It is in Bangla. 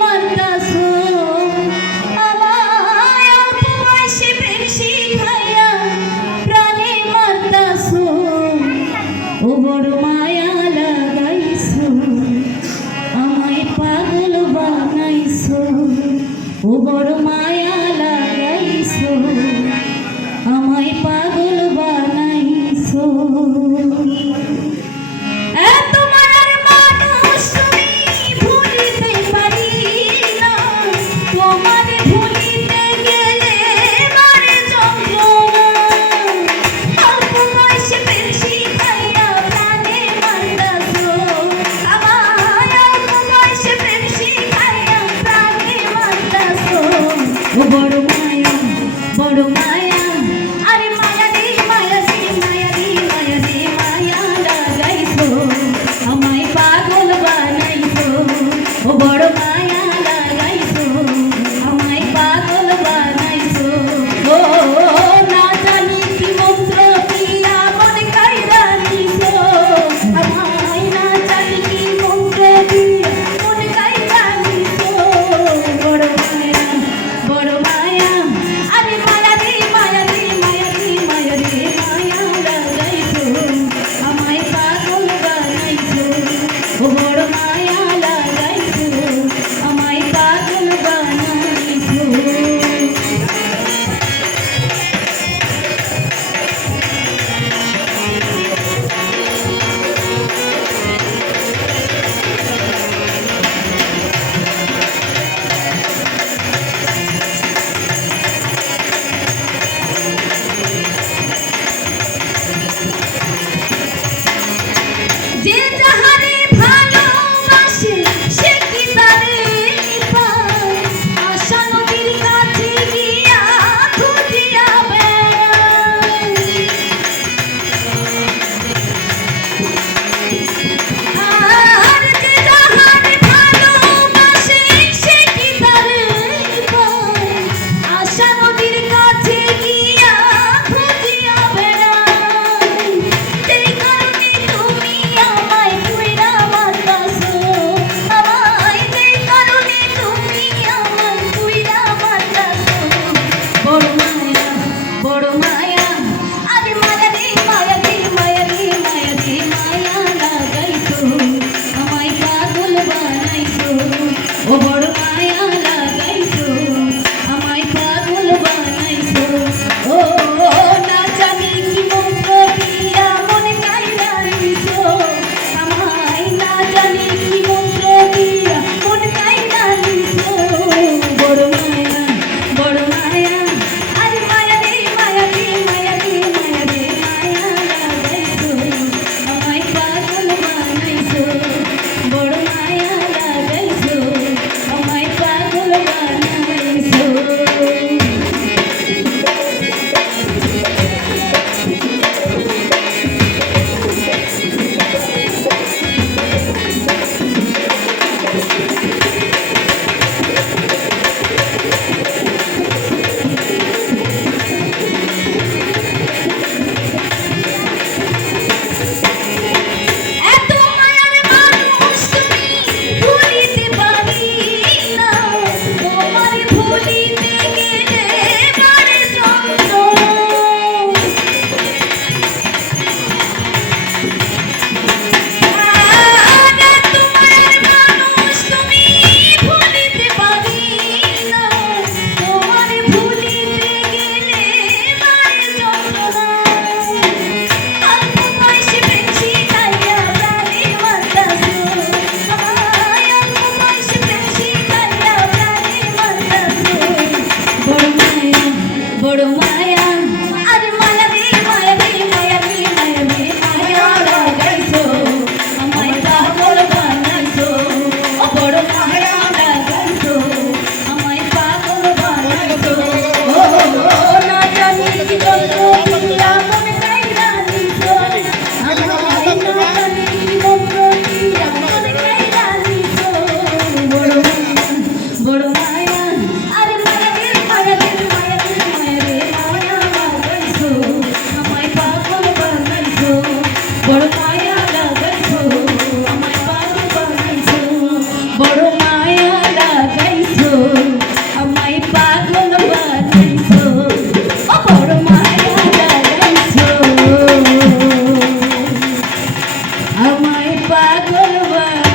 মারতাছো আমায় অল্প বয়সে প্রেম শিখাইয়া প্রাণে মারতাছো ও বড় মায়া লাগাইছো আমায় পাগল বানাইছো ও বড় মায়া লাগাইছো আমায় পাগল বানাইছো এত মায়ার মানুষ তুমি ভুলিতে পারি না তোমার ভুলিতে গেলে মারে যন্ত্রণা অল্প বয়সে প্রেম শিখাইয়া প্রাণে মারতাছো আমায় অল্প বয়সে প্রেম শিখাইয়া প্রাণে মারতাছো ও বড় মায়া আরে মায়া রে মায়া রে মায়া রে মায়া রে মায়া লাগাইছো আমায় পাগল বানাইছো ও বড় মায়া লাগাইছো আমায় পাগল বানাইছো ও না জানি কি মন্ত্র দিয়া মনে কাইরা নিছো আমায় না জানি কি মন্ত্র দিয়া মনে কাইরা নিছো বড় মায়া আরে মায়া রে মায়া রে মায়া রে মায়া রে মায়া লাগাইছো আমায় পাগল বানাইছো ও বড় মায়া লাগাইছো আমায় পাগল বানাইছো যে যাহারে ভালোবাসে সে কি তারে পায় আশা নদীর কাছে গিয়া খুঁজিয়া বেড়ায় আর যে যাহারে ভালোবাসে সে কি তারে পায় আশা নদীর কাছে গিয়া খুঁজিয়া বেড়ায় যেই কারণে তুমি আমায় পুইরা মারতাছো আমায় যেই কারণে তুমি আমায় পুইরা মারতাছো বড় মায়া আরে মায়া রে মায়া রে মায়া রে মায়া রে মায়া লাগাইছো আমায় পাগল বানাইছো ও বড় মায়া লাগাইছো আমায় পাগল বানাইছো ও না জানি কি মন্ত্র দিয়া মনে কাইরা নিছো আমায় না জানি কি মন্ত্র দিয়া মনে কাইরা নিছো বড় মায়া আরে মায়া রে মায়া রে মায়া রে মায়া রে মায়া লাগাইছো আমায় পাগল বানাইছো বড় মায়া লাগাইছো আমায় পাগল বানাইছো এত মায়ার মানুষ তুমি ভুলিতে পারি না তোমার ভুলিতে গেলে মারে যন্ত্রণা এত মায়ার মানুষ তুমি ভুলিতে পাগল বানাইছো